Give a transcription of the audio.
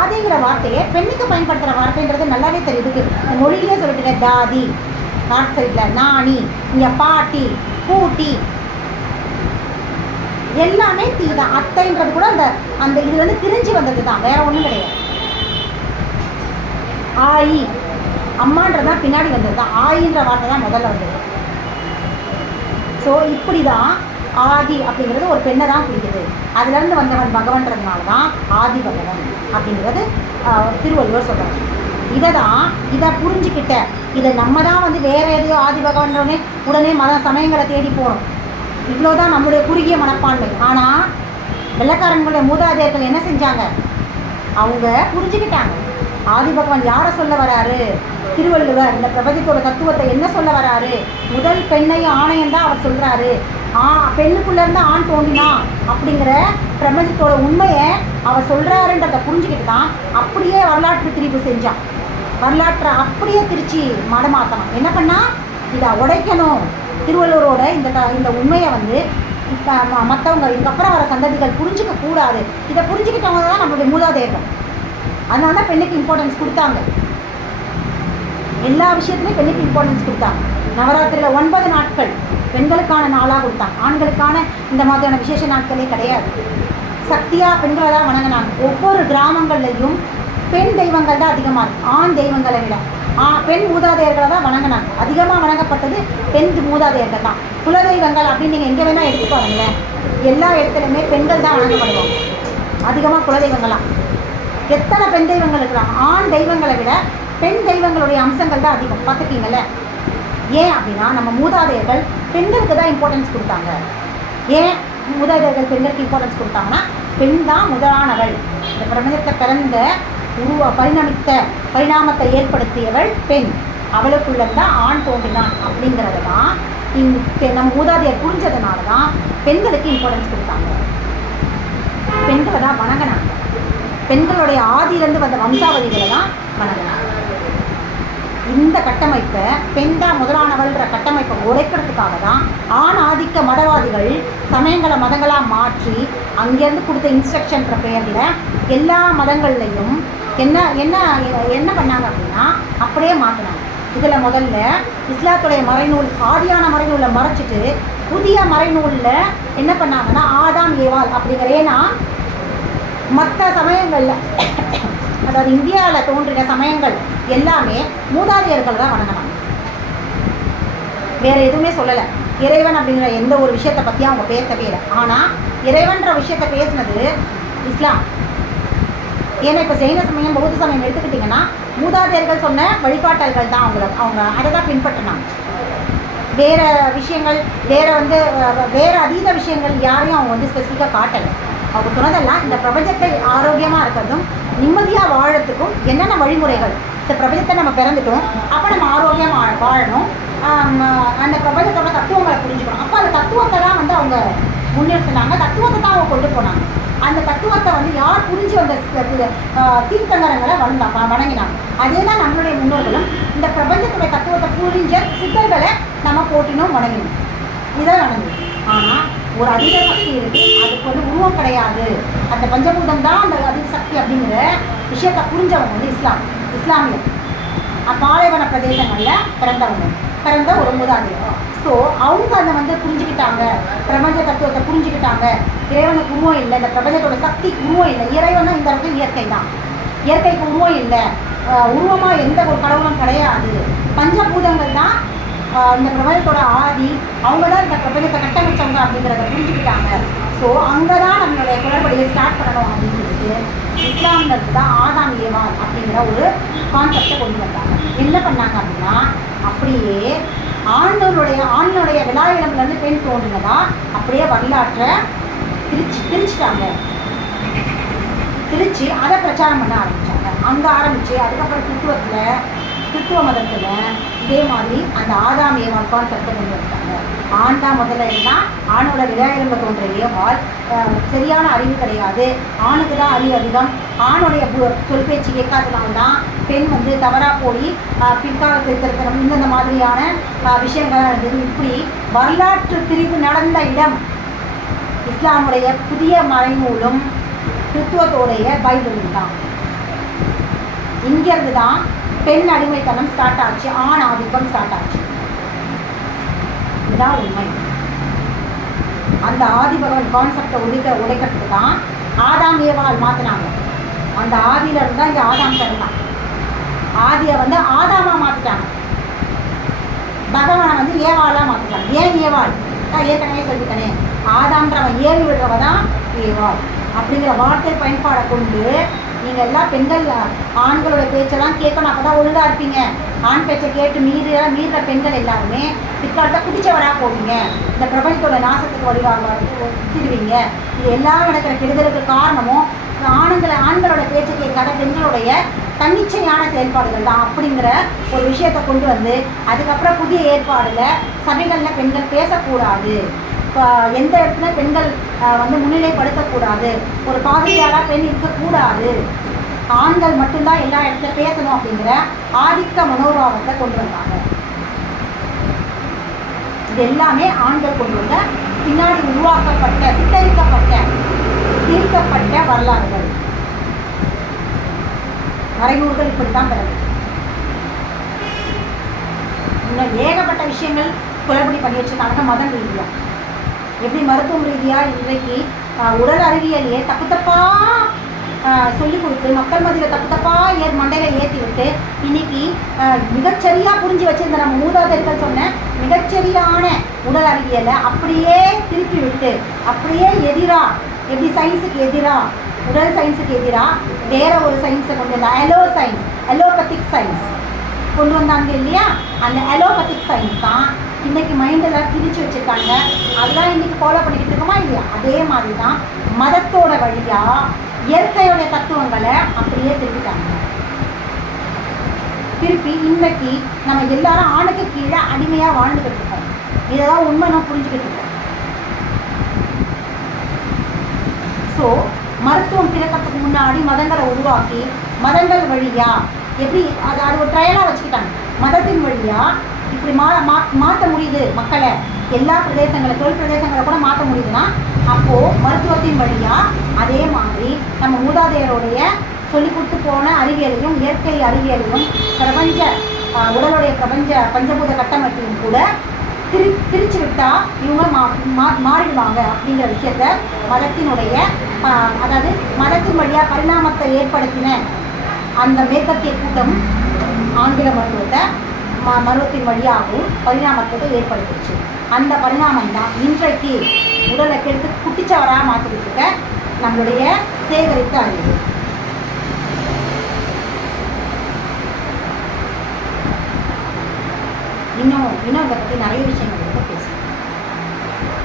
ஆதிங்கிற வார்த்தையை பெண்ணுக்கு பயன்படுத்துகிற வார்த்தைன்றது நல்லாவே தெரியுது. இந்த மொழியிலே சொல்லிட்டு தாதி. நாட் சைடில் நாணி இங்கே பாட்டி பூட்டி. எல்லாமே தீ தான் அத்தைன்றது கூட அந்த அந்த இது வந்து திரிஞ்சு வந்தது தான் வேற ஒன்றும் கிடையாது. ஆயி. அம்மான்றது தான் பின்னாடி வந்தது தான் ஆயின்ற வார்த்தை தான் முதல்ல வந்தது. ஸோ இப்படி தான் ஆதி அப்படிங்கிறது ஒரு பெண்ணை தான் குறிக்குது. அதுலேருந்து வந்தவன் பகவன்றதுனால தான் ஆதி பகவன் அப்படிங்கிறது திருவள்ளுவர் சொல்கிறார் இதை தான் இதை புரிஞ்சுக்கிட்ட இதை நம்ம தான் வந்து வேறு எதையோ ஆதி பகவன்றோடனே உடனே மத சமயங்களை தேடி போகணும் இவ்வளோ தான் நம்மளுடைய குறுகிய மனப்பான்மை. ஆனால் வெள்ளக்காரங்களுடைய மூதாதையர்கள் என்ன செஞ்சாங்க? அவங்க புரிஞ்சுக்கிட்டாங்க. ஆதி பகவான் யாரை சொல்ல வராரு? திருவள்ளுவர் இந்த பிரபஞ்சத்தோட தத்துவத்தை என்ன சொல்ல வராரு? முதல் பெண்ணையும் ஆணையம் தான் அவர் சொல்கிறாரு ஆ பெண்ணுக்குள்ளே இருந்து ஆண் தோணினா அப்படிங்கிற பிரபஞ்சத்தோட உண்மையை அவர் சொல்கிறாருன்றதை புரிஞ்சுக்கிட்டு தான் அப்படியே வரலாற்று திரிப்பு செஞ்சான். வரலாற்றை அப்படியே திருச்சி மடமாத்தணும் என்ன பண்ணா? இதை உடைக்கணும். திருவள்ளுவரோட இந்த த இந்த உண்மையை வந்து இப்போ மற்றவங்க இதுக்கப்புறம் வர சந்ததிகள் புரிஞ்சுக்க கூடாது. இதை புரிஞ்சுக்கிட்டவங்க தான் நம்மளுடைய மூலாதேகம் அதனால தான் பெண்ணுக்கு இம்பார்ட்டன்ஸ் கொடுத்தாங்க. எல்லா விஷயத்துலையும் பெண்ணுக்கு இம்பார்ட்டன்ஸ் கொடுத்தாங்க. நவராத்திரியில் ஒன்பது நாட்கள் பெண்களுக்கான நாளாக கொடுத்தாங்க ஆண்களுக்கான இந்த மாதிரியான விசேஷ நாட்களே கிடையாது. சக்தியாக பெண்களை தான் வணங்கினாங்க. ஒவ்வொரு கிராமங்கள்லையும் பெண் தெய்வங்கள் தான் அதிகமாக இருக்கும் ஆண் தெய்வங்களை விட. ஆ பெண் மூதாதையர்களை தான் வணங்கினாங்க. அதிகமாக வணங்கப்பட்டது பெண் மூதாதையர்கள் தான். குலதெய்வங்கள் அப்படின்னு நீங்கள் எங்கே வேணால் எடுத்து எல்லா இடத்துலையுமே பெண்கள் தான் வணங்கப்படுவாங்க. அதிகமாக குலதெய்வங்களாம் எத்தனை பெண் தெய்வங்கள் இருக்கிறாங்க? ஆண் தெய்வங்களை விட பெண் தெய்வங்களுடைய அம்சங்கள் தான் அதிகம். பார்த்துக்கீங்களே ஏன் அப்படின்னா நம்ம மூதாதையர்கள் பெண்களுக்கு தான் இம்பார்ட்டன்ஸ் கொடுத்தாங்க. ஏன் மூதாதையர்கள் பெண்களுக்கு இம்பார்ட்டன்ஸ் கொடுத்தாங்கன்னா பெண் தான் முதலானவள். இந்த பிரபஞ்சத்தை பிறந்த உருவ பரிணமித்த பரிணாமத்தை ஏற்படுத்தியவள் பெண். அவளுக்குள்ள தான் ஆண் தோன்றினான் அப்படிங்கிறது தான் நம்ம மூதாதையர் புரிஞ்சதுனால தான் பெண்களுக்கு இம்பார்ட்டன்ஸ் கொடுத்தாங்க. பெண்களை தான் வணங்கினாங்க. பெண்களுடைய ஆதியிலேருந்து வந்த வம்சாவதிகளை தான் வணங்கினாங்க. கட்டமைப்பை பெண்டா முதலானவள்ன்ற கட்டமைப்பை உடைக்கிறதுக்காக தான் ஆண் ஆதிக்க மதவாதிகள் சமயங்களை மதங்களாக மாற்றி அங்கேருந்து கொடுத்த இன்ஸ்ட்ரக்ஷன்ற பெயரில் எல்லா மதங்கள்லையும் என்ன என்ன என்ன பண்ணாங்க அப்படின்னா அப்படியே மாற்றினாங்க இதில் முதல்ல இஸ்லாத்துடைய மறைநூல் ஆதியான மறைநூலை மறைச்சிட்டு புதிய மறைநூலில் என்ன பண்ணாங்கன்னா ஆதாம் ஏவாள் அப்படிங்கிற ஏன்னா மற்ற சமயங்களில் அதாவது இந்தியாவில் தோன்றின சமயங்கள் எல்லாமே மூதாதையர்கள் தான் வணங்கினாங்க. வேறு எதுவுமே சொல்லலை. இறைவன் அப்படிங்கிற எந்த ஒரு விஷயத்தை பற்றியும் அவங்க பேசவே இல்லை. ஆனால் இறைவன்ற விஷயத்தை பேசினது இஸ்லாம். ஏன்னா இப்போ ஜெயின சமயம் பௌத்த சமயம் எடுத்துக்கிட்டிங்கன்னா மூதாதையர்கள் சொன்ன வழிகாட்டல்கள் தான் அவங்கள அவங்க அதை தான் பின்பற்றினாங்க. வேறு விஷயங்கள் வேறு வந்து வேறு அதீத விஷயங்கள் யாரையும் அவங்க வந்து ஸ்பெசிஃபிக்காக காட்டலை. அவங்க சொன்னதெல்லாம் இந்த பிரபஞ்சத்தை ஆரோக்கியமாக இருக்கிறதும் நிம்மதியாக வாழறதுக்கும் என்னென்ன வழிமுறைகள்? இந்த பிரபஞ்சத்தை நம்ம பிறந்துட்டோம். அப்போ நம்ம ஆரோக்கியமாக வாழணும். அந்த பிரபஞ்சத்தோட தத்துவங்களை புரிஞ்சுக்கணும். அப்போ அந்த தத்துவத்தை தான் வந்து அவங்க முன்னிறுத்தினாங்க. தத்துவத்தை தான் அவங்க கொண்டு போனாங்க. அந்த தத்துவத்தை வந்து யார் புரிஞ்சு வந்த தீர்த்தங்கரங்களை வந்தா வணங்கினாங்க. அதே தான் நம்மளுடைய முன்னோர்களும் இந்த பிரபஞ்சத்துடைய தத்துவத்தை புரிஞ்ச சித்தர்களை நம்ம போட்டினோம் வணங்கினோம். இதான் நடந்தது. ஆனால் ஒரு அதிக சக்தி இருக்கு. அதுக்கு வந்து உருவம் கிடையாது. அந்த பஞ்சபூதம் தான் அந்த அதிக சக்தி அப்படிங்கிற விஷயத்தை புரிஞ்சவங்க வந்து இஸ்லாம். இஸ்லாமிய பாலைவன பிரதேசங்களில் பிறந்தவங்க. பிறந்த ஒரு மூதாதையர் ஸோ அவங்க அதை வந்து புரிஞ்சுக்கிட்டாங்க. பிரபஞ்ச தத்துவத்தை புரிஞ்சுக்கிட்டாங்க. இறைவனுக்கு உருவம் இல்லை. இந்த பிரபஞ்சத்தோட சக்திக்கு உருவம் இல்லை. இறைவனா இந்த இடத்துல இயற்கை தான். இயற்கைக்கு உருவம் இல்லை. உருவமாக எந்த ஒரு கடவுளும் கிடையாது. பஞ்சபூதங்கள் தான் இந்த பிரபஞ்சத்தோட ஆதி அவங்க தான் இந்த பிரபஞ்சத்தை கட்டமைச்சவங்க அப்படிங்கிறத புரிஞ்சுக்கிட்டாங்க. ஸோ அங்கே தான் நம்மளுடைய குளறுபடியை ஸ்டார்ட் பண்ணணும் அப்படின்னு சொல்லிட்டு இஸ்லாம்ங்கிறது தான் ஆதாம் ஏவான் அப்படிங்கிற ஒரு கான்செப்டை கொண்டு வந்தாங்க. என்ன பண்ணாங்க அப்படின்னா அப்படியே ஆண்களுடைய விழா இடம்லேருந்து பெண் தோன்றினதா அப்படியே வரலாற்றை பிரிச்சு பிரிச்சுட்டாங்க. பிரித்து அதை பிரச்சாரம் பண்ண ஆரம்பித்தாங்க அங்கே ஆரம்பித்து அதுக்கப்புறம் கிறித்துவத்தில் கிறித்துவ மதத்தில் இதே மாதிரி அந்த ஆதாம் ஏவான் கான்செப்டை கொண்டு வந்தாங்க ஆண் தான் முதல்ல இருந்தால் ஆணோட விழாயிரம்ப தோன்ற ஏவாள் சரியான அறிவு கிடையாது. ஆணுக்கு தான் அறிவு அதிகம். ஆணுடைய சொல் பேச்சு கேட்காதனால தான் பெண் வந்து தவறாக போய் அஹ், பிற்காலத்தில் திருத்தணும் இந்தந்த மாதிரியான அஹ், விஷயங்கள் நடந்தது இப்படி வரலாற்று பிரிவு நடந்த இடம் இஸ்லாமுடைய புதிய மறைநூலும் கிறிஸ்துவத்தோடைய பைபிளும் தான். இங்கேருந்து தான் பெண் அடிமைத்தனம் ஸ்டார்ட் ஆச்சு ஆண் ஆதிக்கம் ஸ்டார்ட் ஆச்சு. இதுதான் உண்மை. அந்த ஆதிபகவன் கான்செப்டை உடைக்க உடைக்கிறதுக்கு தான் ஆதாம் ஏவாள் மாற்றினாங்க அந்த ஆதியில இருந்து இங்கே ஆதாம் பிறந்தான் ஆதியை வந்து ஆதாமாக மாற்றிட்டாங்க பகவானை வந்து ஏவாளா மாற்றிட்டாங்க ஏன் ஏவாள் நான் ஏற்கனவே சொல்லிட்டேனே. ஆதாம்ன்றவன் ஏவி விடுறவ தான் ஏவாள் அப்படிங்கிற வார்த்தை பயன்பாடை கொண்டு நீங்கள் எல்லாம் பெண்கள் ஆண்களோட பேச்செல்லாம் கேட்கணும். அப்போ தான் ஒழுங்காக இருப்பீங்க. ஆண் பேச்சை கேட்டு மீறி மீறுற பெண்கள் எல்லாருமே பிற்காலத்தை குடிச்சவராக போவீங்க. இந்த பிரபஞ்சத்தோட நாசத்துக்கு வழிவாக இது எல்லாரும் நடக்கிற கெடுதலுக்கு காரணமும் ஆண்களை ஆண்களோட பேச்சை கேட்காத பெண்களுடைய தன்னிச்சையான செயல்பாடுகள் தான். அப்படிங்கிற ஒரு விஷயத்தை கொண்டு வந்து அதுக்கப்புறம் புதிய ஏற்பாடில் சபைகளில் பெண்கள் பேசக்கூடாது. எந்த இடத்துல பெண்கள் வந்து முன்னிலைப்படுத்தக்கூடாது? ஒரு பாதிரியாராக பெண் இருக்கக்கூடாது? ஆண்கள் மட்டும்தான் எல்லா இடத்துல பேசணும் அப்படிங்கிற ஆதிக்க மனோபாவத்தை கொண்டு வந்தாங்க. இது எல்லாமே ஆண்கள் கொண்டு வந்த பின்னாடி உருவாக்கப்பட்ட சித்தரிக்கப்பட்ட தீர்க்கப்பட்ட வரலாறுகள். மறைநூல்கள் இப்படித்தான் பிறகு இன்னும் ஏகப்பட்ட விஷயங்கள் குளறுபடி பண்ணி வச்சிருக்காங்க மதம் ரீதியா. எப்படி மருத்துவம் ரீதியாக இன்றைக்கு உடல் அறிவியலையே தப்பு தப்பா சொல்லி கொடுத்து மக்கள் மத்தியில் தப்பு தப்பா ஏ மண்டையில ஏற்றி விட்டு இன்னைக்கு மிகச்சரியா புரிஞ்சு வச்சிருந்த நம்ம மூதாதையர்கள் சொன்ன மிகச்சரியான உடல் அறிவியலை அப்படியே திருப்பி விட்டு அப்படியே எதிரா எப்படி சயின்ஸுக்கு எதிரா உடல் சயின்ஸுக்கு எதிரா வேற ஒரு சயின்ஸை கொண்டு வந்த அலோ சயின்ஸ் அலோபத்திக் சயின்ஸ் கொண்டு வந்தாங்க இல்லையா? அந்த அலோபத்திக் சயின்ஸ் தான் இன்னைக்கு மைண்டில் பிரித்து வச்சுருக்காங்க. அதெல்லாம் இன்னைக்கு ஃபாலோ பண்ணிக்கிட்டு இருக்கோமா இல்லையா? அதே மாதிரி தான் மதத்தோட வழியா இயற்கையோட தத்துவங்களை அப்படியே திருப்பிட்டாங்க திருப்பி இன்னைக்கு நம்ம எல்லாரும் ஆணுக்கு கீழே அடிமையாக வாழ்ந்துக்கிட்டு இருக்கோம். இதெல்லாம் உண்மை நான் புரிஞ்சுக்கிட்டு இருக்கோம் ஸோ மருத்துவம் பிறக்கிறதுக்கு முன்னாடி மதங்களை உருவாக்கி மதங்கள் வழியா எப்படி அது அது ஒரு ட்ரையலாக வச்சுக்கிட்டாங்க. மதத்தின் வழியா இப்படி மா மா மாற்ற முடியுது மக்களை. எல்லா பிரதேசங்களை தொழில் பிரதேசங்களை கூட மாற்ற முடியுதுன்னா அப்போது மருத்துவத்தின் வழியாக அதே மாதிரி நம்ம மூதாதையருடைய சொல்லி கொடுத்து போன அறிவியலையும் இயற்கை அறிவியலையும் பிரபஞ்ச உடலுடைய பிரபஞ்ச பஞ்சபூத கட்டமைப்பையும் கூட திரி பிரித்து விட்டா இவங்க மா மா மாறிடுவாங்க அப்படிங்கிற விஷயத்த மதத்தினுடைய அதாவது மதத்தின் வழியாக பரிணாமத்தை ஏற்படுத்தின அந்த மேற்கத்திய கூட்டம் ஆங்கில மருத்துவத்தை ம மருவத்தின் வழியாகவும் பரிணாமத்தை ஏற்படுத்துச்சு அந்த பரிணாமம் தான் இன்றைக்கு உடலை கெடுத்து குட்டிச்சவராக மாற்றிக்கிட்டு இருக்க நம்மளுடைய சேகரித்த அறிவு. இன்னும் இன்னும் இதை பற்றி நிறைய விஷயங்கள்